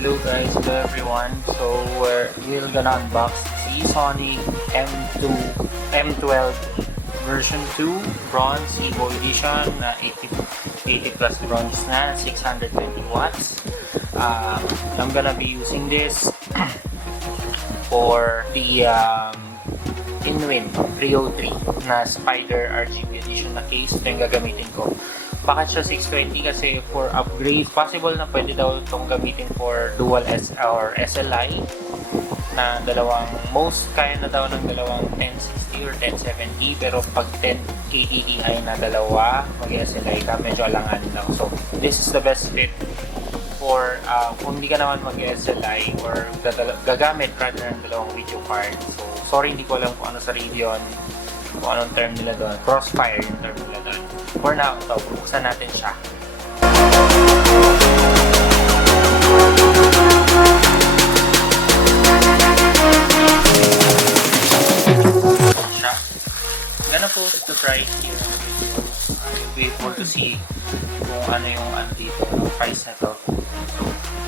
Hello guys, hello everyone. So we're gonna unbox Seasonic M12 version 2 bronze EVO edition na 80 plus bronze na 620 watts. I'm gonna be using this for the Inwin 303 na Spider RGB edition na case. Ito yung gagamitin ko. Bakit siya 620? Kasi for upgrade, possible na pwede daw itong gamitin for dual or SLI na dalawang, most kaya na daw ng dalawang 1060 or 1070, pero pag 10 KDDI na dalawa mag-SLI ka, medyo alanganin lang. So this is the best fit for kung hindi ka naman mag-SLI or gagamit rather ng dalawang video card. So sorry, hindi ko alam kung ano sa radio yun, kung anong term nila doon. Crossfire yung term nila doon. For now, ito, buksan natin siya. I'm gonna post the price here. You'll be able to see kung ano yung dito, price na to.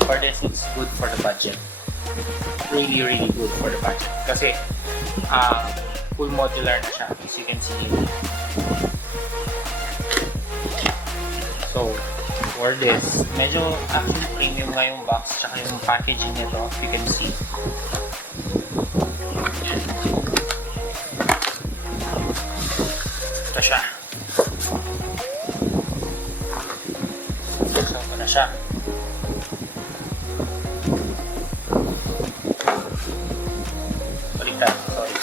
For this, it's good for the budget. Really, really good for the budget. Kasi, full modular na siya, as you can see. So, for this, medyo actually premium nga yung box tsaka yung packaging nito, as you can see. Ito siya. So, ito na siya. Baliktad, sorry.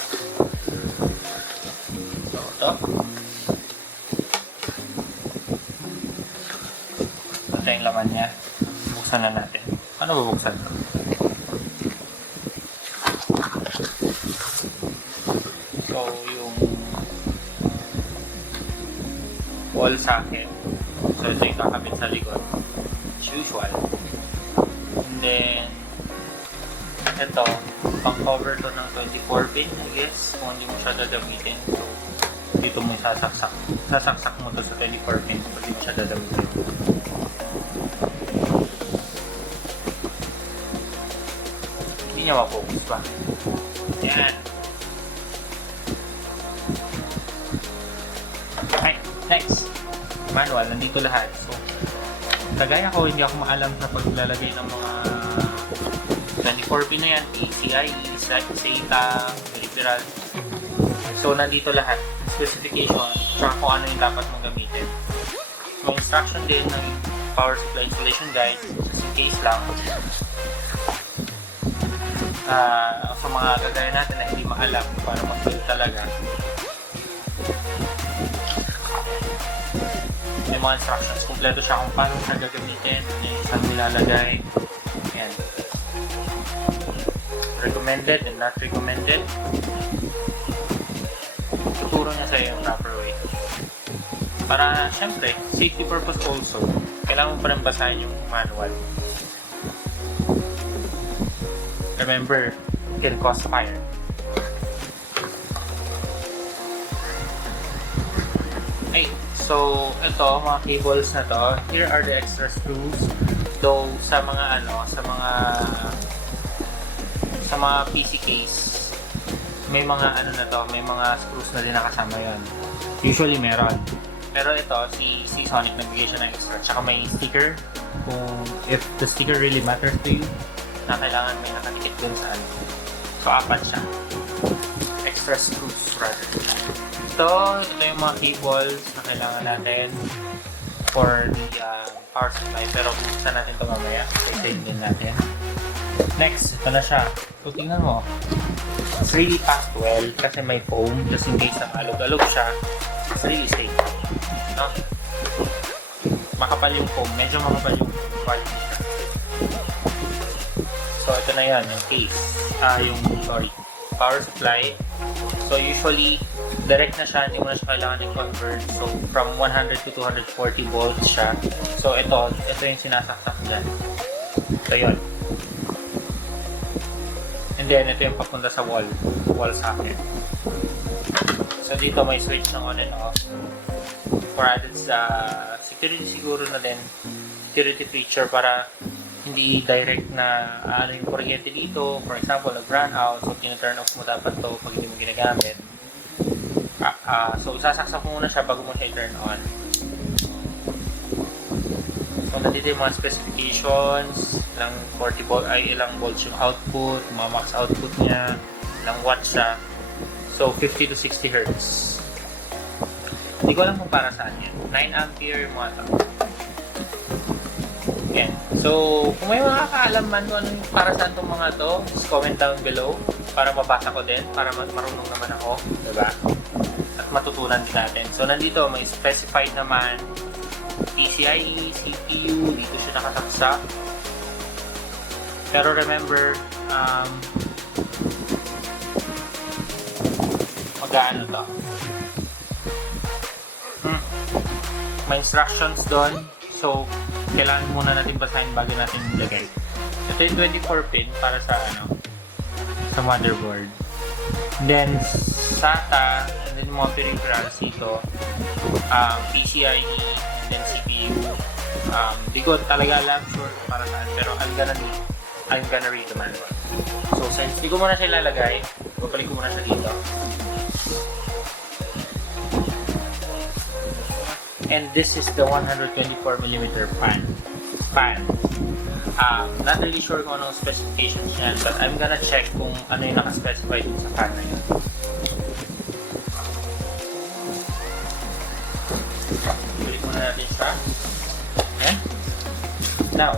So, ito. Ito yung laman niya. Buksan na natin. Ano ba buksan? So, yung wall socket. So, ito yung kakabit sa likod. As usual. And then, ito, pang-cover to ng 24 pin, I guess. Kung hindi mo siya dadamitin. So, dito mo sasaksak. Sasaksak mo to sa 24 pins pag hindi mo siya dadamitin. Hindi niya ma-focus pa. Yan. Okay, next. Manual, nandito lahat. So, kagaya ko, hindi ako maalam sa paglalagay ng mga 24 pin na yan, PCI, SATA, peripheral. So, nandito lahat. Specification, tsaka kung ano yung dapat mong gamitin. May instruction din ng power supply installation guide, just in case lang. Sa mga kagaya natin na hindi maalam para mag-build talaga. May mga instructions. Kompleto siya kung paano siya gagamitin, saan nilalagay. Ayan. Recommended and not recommended. Tuturo niya sa iyo yung proper way. Para, syempre, safety purpose also, kailangan mo pa rin basahin yung manual. Remember, it can cause fire. Ay, so, ito, mga cables na to, here are the extra screws. Though, sa mga PC case, may mga may mga screws na din nakasama yon. Usually meron. Pero ito, si Seasonic nagbigay siya ng extra. Tsaka may sticker, kung if the sticker really matters to you, na kailangan may nakatikit dun sa ano. So, 4 siya. Extra screws rather. Ito yung mga cables na kailangan natin for the power supply. Pero buksan natin ito mamaya. Save din natin. Next, ito na siya. So, tingnan mo. It's really packed well kasi may foam. Just in case na alog-alog siya, it's really safe. No? Makapal yung foam. Medyo makapal yung quality. So, ito na yan. Yung case. Power supply. So, usually, direct na siya. Hindi mo na siya kailangan i-convert. So, from 100 to 240 volts siya. So, ito yung sinasaksak dyan. So, yun. And then, ito yung papunta sa wall socket. So, dito may switch ng on and off. For added sa security siguro na din. Security feature para hindi direct na ano yung kuryente dito. For example, nag-run out, so tina-turn off mo dapat to pag hindi mo ginagamit. So isasaksak mo muna siya bago mo siya i-turn on. So nandito yung mga specifications, ilang 40 volt ay ilang volts yung output, mga max output niya, ilang watts siya. So 50 to 60 Hz. Hindi ko alam kung para saan yan. 9 ampere yung mga ito. Yan. So, kung may makakaalam man kung ano para saan itong mga to, just comment down below para mabasa ko din, para marunong naman ako, diba? At matutunan din natin. So, nandito may specified naman PCIe, CPU, dito siya nakasaksak. Pero remember, mag-ano to? May instructions doon. So, kailangan muna natin basahin bago natin ilagay. Ito yung 24 pin para sa sa motherboard. And then SATA, and then mga peripherals dito, PCIe, and then CPU. Di ko talaga alam sure para saan, pero I'm gonna read the manual. So since di ko muna siya ilalagay, babalik ko muna siya dito. And this is the 124mm fan. Not really sure kung anong specifications yan, but I'm gonna check kung ano yung nakaspecify dun sa fan na yun. Balik muna natin siya. Ayan. Now,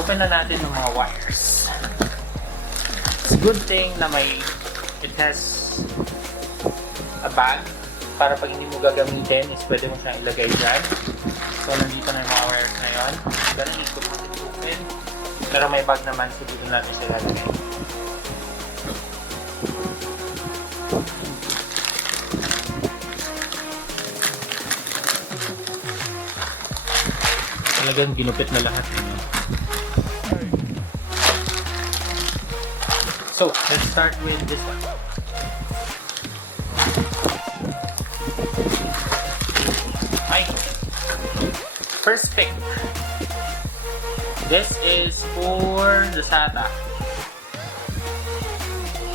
open na natin yung mga wires. It's a good thing na it has a bag para pag hindi mo gagamitin is pwede mo siyang ilagay dyan. So nandito na yung mga wires na yun. Gonna need to put it open. Pero may bag naman, so dito natin siya ilalagay. Talagang ginupit na lahat yun. So, let's start with this one. First pick. This is for the SATA.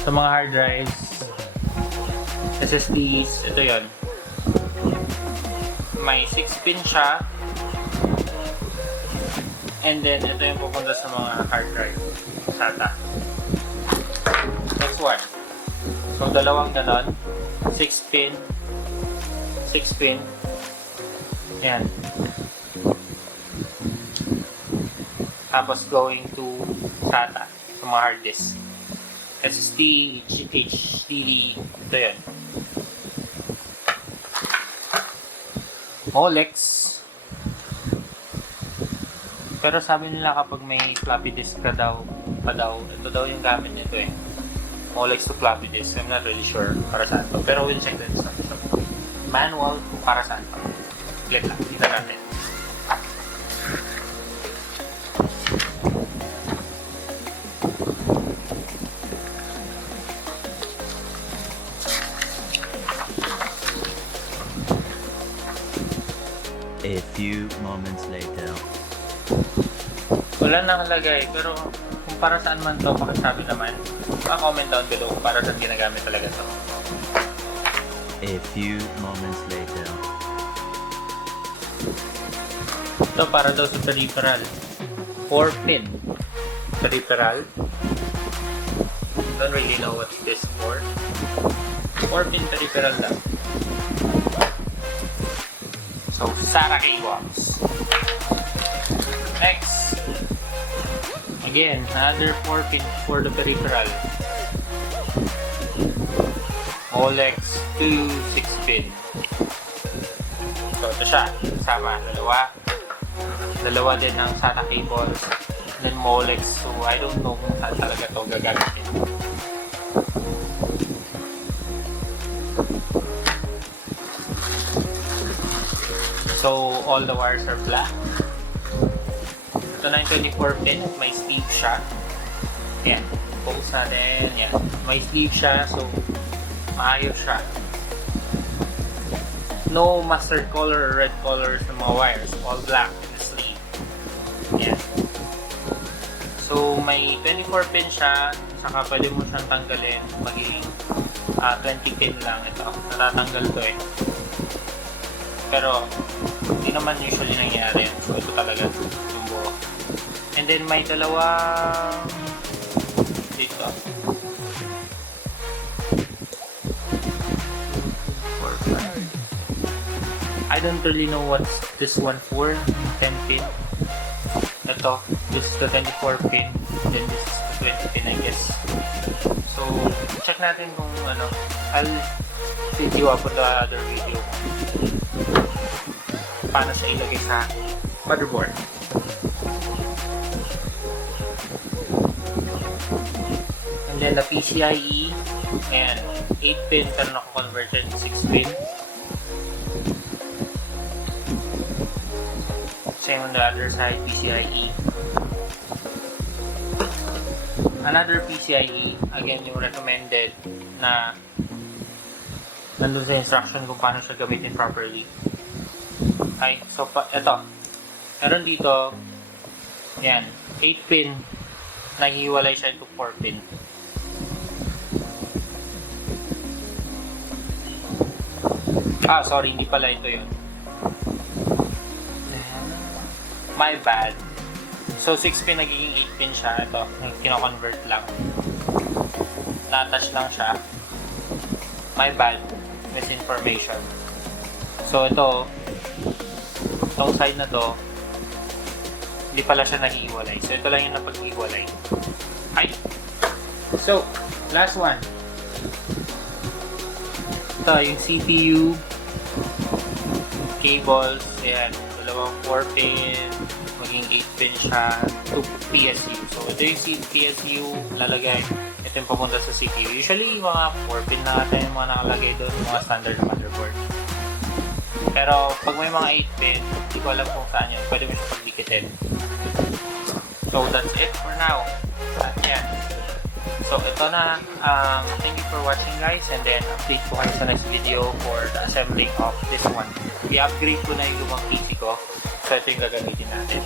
Sa mga hard drives, SSDs, ito yon. May 6-pin siya. And then, ito yung pupunta sa mga hard drive. SATA. Next one. So, dalawang ganon. 6-pin. 6-pin. Ayan. Tapos going to SATA sa mga hard disk. SSD, HDD, ito yun. Molex. Pero sabi nila kapag may floppy disk ito daw yung gamit nito eh. Molex to floppy disk. I'm not really sure para saan to. Pero we'll check the instruction. Manual kung para saan to. Click lang. Kita natin. A few moments later. Wala nakalagay, pero kung para saan man to, pakisabi naman. Pa-comment down below para saan ginagamit talaga to. A few moments later. Ito para daw sa peripheral. 4-pin peripheral. Don't really know what's this for. 4-pin peripheral lang. So, SATA cables. Next. Again, another 4-pin for the peripheral. Molex 2 6-pin. So, ito siya. Sama. Dalawa din ng SATA cables. Then Molex. So, I don't know kung saan talaga ito gagamitin. So, all the wires are black. Ito na yung 24 pin. May sleeve siya. Ayan. Focus natin. Ayan. May sleeve siya. So, maayos siya. No mustard color or red colors ng mga wires. All black in the sleeve. Ayan. may 24 pin siya, saka pwede mo siyang tanggalin, magiging 20 pin lang ito. Natatanggal to eh. Pero, hindi naman usually nangyayari. So, ito talaga yung buo. And then, may dalawang dito. 4, 5. I don't really know what's this one for. 10 pin. Ito, this is the 24 pin. Then this is the 20 pin, I guess. So, check natin kung ano. I'll feed you up on the other video paano siya ilagay sa motherboard. And then the PCIe and 8 pin pero naka-converted 6 pin. Same on the other side, PCIe. Another PCIe, again yung recommended na nandun sa instruction kung paano siya gamitin properly. Okay, so ito. Meron dito, yan, 8 pin, nahihiwalay siya into 4 pin. Sorry, hindi pala ito yun. My bad. So, 6 pin nagiging 8 pin siya. Ito, kino-convert lang. Na-attach lang siya. My bad. Misinformation. So, ito, itong side na to, hindi pala siya nahihiwalay. So, ito lang yung napag-hiwalay. Okay? So, last one. Ito, yung CPU, cables, ayan, dalawang 4 pin, maging 8 pin siya, to PSU. So, ito yung PSU, lalagay, ito yung papunta sa CPU. Usually, mga 4 pin na natin yung mga nakalagay doon, mga standard na motherboard. Pero, pag may mga 8 pin, hindi ko alam kung saan yun, pwede mo siya pagdikitin. So, that's it for now. At yan. So, ito na. Thank you for watching guys, and then update ko kayo sa next video for the assembling of this one. I-upgrade ko na yung lumang PC ko. So, ito yung gagamitin natin.